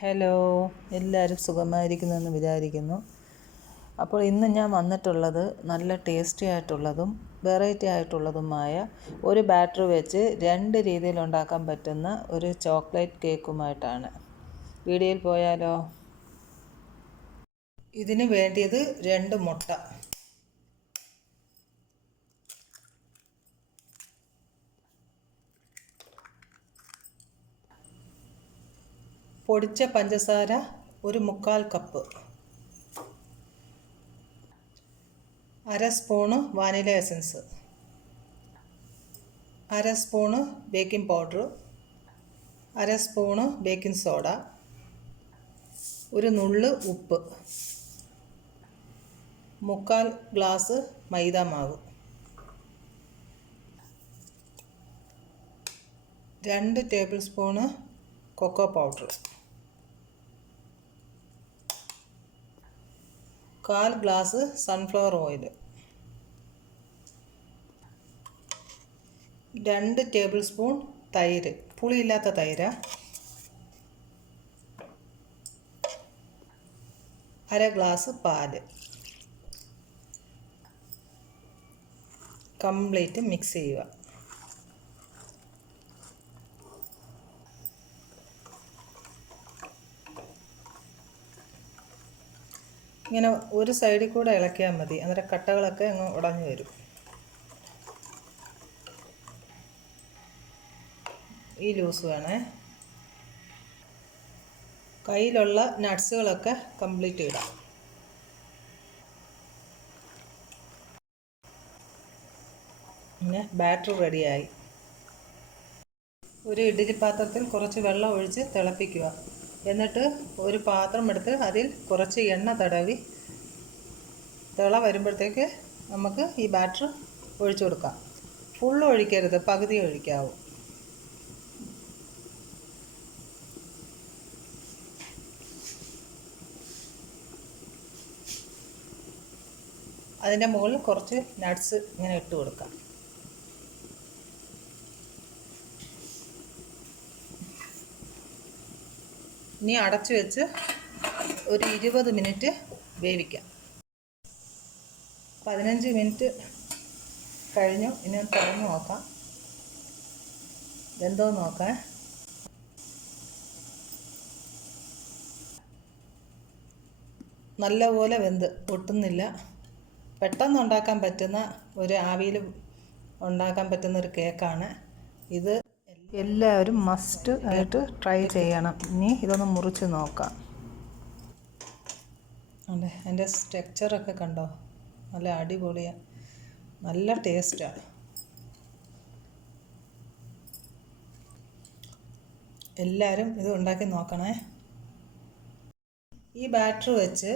Hello, എല്ലാവരും സുഖമായിരിക്കുന്നെന്ന് വിചാരിക്കുന്നു. അപ്പോൾ ഇന്ന് ഞാൻ വന്നിട്ടുള്ളത് നല്ല ടേസ്റ്റി ആയിട്ടുള്ളതും വെറൈറ്റി ആയിട്ടുള്ളതുമായ ഒരു ബാറ്റർ വെച്ച് 2 രീതിയിൽ ഉണ്ടാക്കാൻ പറ്റുന്ന ഒരു ചോക്ലേറ്റ് കേക്കുമായിട്ടാണ്. വീഡിയോയിൽ പോയാലോ? ഇതിന് വേണ്ടിയത് 2 മുട്ട, പൊടിച്ച പഞ്ചസാര 1/4 cup, 1/2 spoon vanilla essence, 1/2 spoon baking powder, 1/2 spoon baking soda, ഒരു നുള്ള് ഉപ്പ്, 1/4 ഗ്ലാസ് മൈദ മാവ്, 2 tablespoon cocoa powder, 1/4 glass sunflower oil, 2 tablespoon തൈര്, പുളിയില്ലാത്ത തൈര്, 1/2 ഗ്ലാസ് പാല്. കംപ്ലീറ്റ് മിക്സ് ചെയ്യുക. ഇങ്ങനെ ഒരു സൈഡിൽ കൂടെ ഇളക്കിയാൽ മതി, അന്നേരം കട്ടകളൊക്കെ അങ്ങ് ഉടഞ്ഞു വരും. ഈ ലൂസ് വേണേ. കയ്യിലുള്ള നട്ട്സുകളൊക്കെ കംപ്ലീറ്റ് ഇടാം. പിന്നെ ബാറ്റർ റെഡിയായി. ഒരു ഇഡ്ഡലി പാത്രത്തിൽ കുറച്ച് വെള്ളം ഒഴിച്ച് തിളപ്പിക്കുക. എന്നിട്ട് ഒരു പാത്രം എടുത്ത് അതിൽ കുറച്ച് എണ്ണ തടവി തിള വരുമ്പോഴത്തേക്ക് നമുക്ക് ഈ ബാറ്റർ ഒഴിച്ചു കൊടുക്കാം. ഫുള്ള് ഒഴിക്കരുത്, പകുതി ഒഴിക്കാവൂ. അതിൻ്റെ മുകളിൽ കുറച്ച് നട്ട്സ് ഇങ്ങനെ ഇട്ട് കൊടുക്കാം. ഇനി അടച്ചു വെച്ച് ഒരു 20 മിനിറ്റ് വേവിക്കാം. 15 മിനിറ്റ് കഴിഞ്ഞു. ഇനി തുറന്ന് നോക്കാം, വെന്തോ നോക്കാം. നല്ലപോലെ വെന്ത് ഒട്ടുന്നില്ല. പെട്ടെന്ന് ഉണ്ടാക്കാൻ പറ്റുന്ന ആവിയിൽ ഉണ്ടാക്കാൻ പറ്റുന്ന ഒരു കേക്കാണ് ഇത്. എല്ലാവരും മസ്റ്റ് ആയിട്ട് ട്രൈ ചെയ്യണം. ഇനി ഇതൊന്ന് മുറിച്ച് നോക്കാം. അതെ, അതിൻ്റെ സ്ട്രക്ചറൊക്കെ കണ്ടോ? നല്ല അടിപൊളിയാണ്, നല്ല ടേസ്റ്റാണ്. എല്ലാവരും ഇത് ഉണ്ടാക്കി നോക്കണേ. ഈ ബാറ്റർ വെച്ച്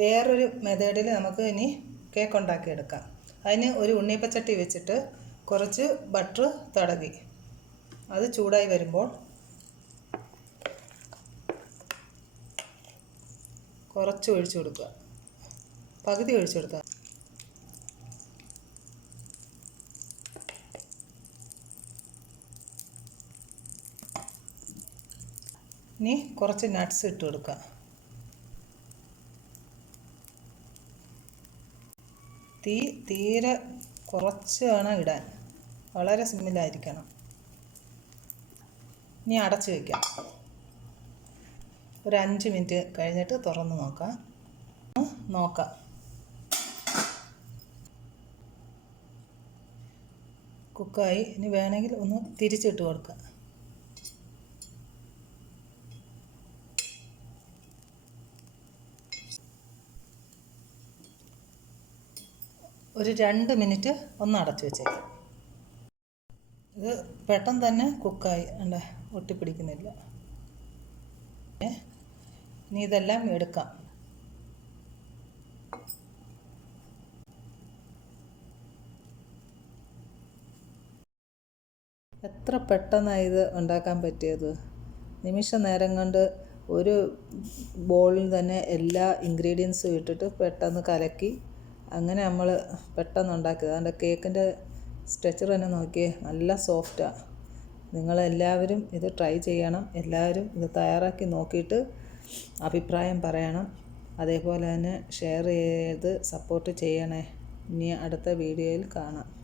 വേറൊരു മെത്തേഡിൽ നമുക്ക് ഇനി കേക്ക് ഉണ്ടാക്കിയെടുക്കാം. അതിന് ഒരു ഉണ്ണിയപ്പച്ചട്ടി വെച്ചിട്ട് കുറച്ച് ബട്ടർ തടവി അത് ചൂടായി വരുമ്പോൾ കുറച്ച് ഒഴിച്ചു കൊടുക്കുക, പകുതി ഒഴിച്ചു കൊടുക്കുക. ഇനി കുറച്ച് നട്ട്സ് ഇട്ട് കൊടുക്കുക. തീരെ കുറച്ച് വേണം ഇടാൻ, വളരെ സിമ്മിലായിരിക്കണം. ഇനി അടച്ചു വയ്ക്കാം. ഒരു 5 മിനിറ്റ് കഴിഞ്ഞിട്ട് തുറന്ന് നോക്കാം. കുക്കായി. ഇനി വേണമെങ്കിൽ ഒന്ന് തിരിച്ചിട്ട് കൊടുക്കാം. ഒരു 2 മിനിറ്റ് ഒന്ന് അടച്ചു വെച്ചേക്കാം. ഇത് പെട്ടെന്ന് തന്നെ കുക്കായി, അല്ലേ? ഒട്ടിപ്പിടിക്കുന്നില്ല. ഇനി ഇതെല്ലാം എടുക്കാം. എത്ര പെട്ടെന്നാണ് ഇത് ഉണ്ടാക്കാൻ പറ്റിയത്. നിമിഷ നേരം കൊണ്ട് ഒരു ബോളിൽ തന്നെ എല്ലാ ഇൻഗ്രീഡിയൻസും ഇട്ടിട്ട് പെട്ടെന്ന് കലക്കി അങ്ങനെ നമ്മൾ പെട്ടെന്ന് ഉണ്ടാക്കിയത്. അതിൻ്റെ കേക്കിൻ്റെ സ്ട്രക്ചർ തന്നെ നോക്കിയേ, നല്ല സോഫ്റ്റാണ്. നിങ്ങളെല്ലാവരും ഇത് ട്രൈ ചെയ്യണം. എല്ലാവരും ഇത് തയ്യാറാക്കി നോക്കിയിട്ട് അഭിപ്രായം പറയണം. അതേപോലെ തന്നെ ഷെയർ ചെയ്ത് സപ്പോർട്ട് ചെയ്യണേ. ഇനി അടുത്ത വീഡിയോയിൽ കാണാം.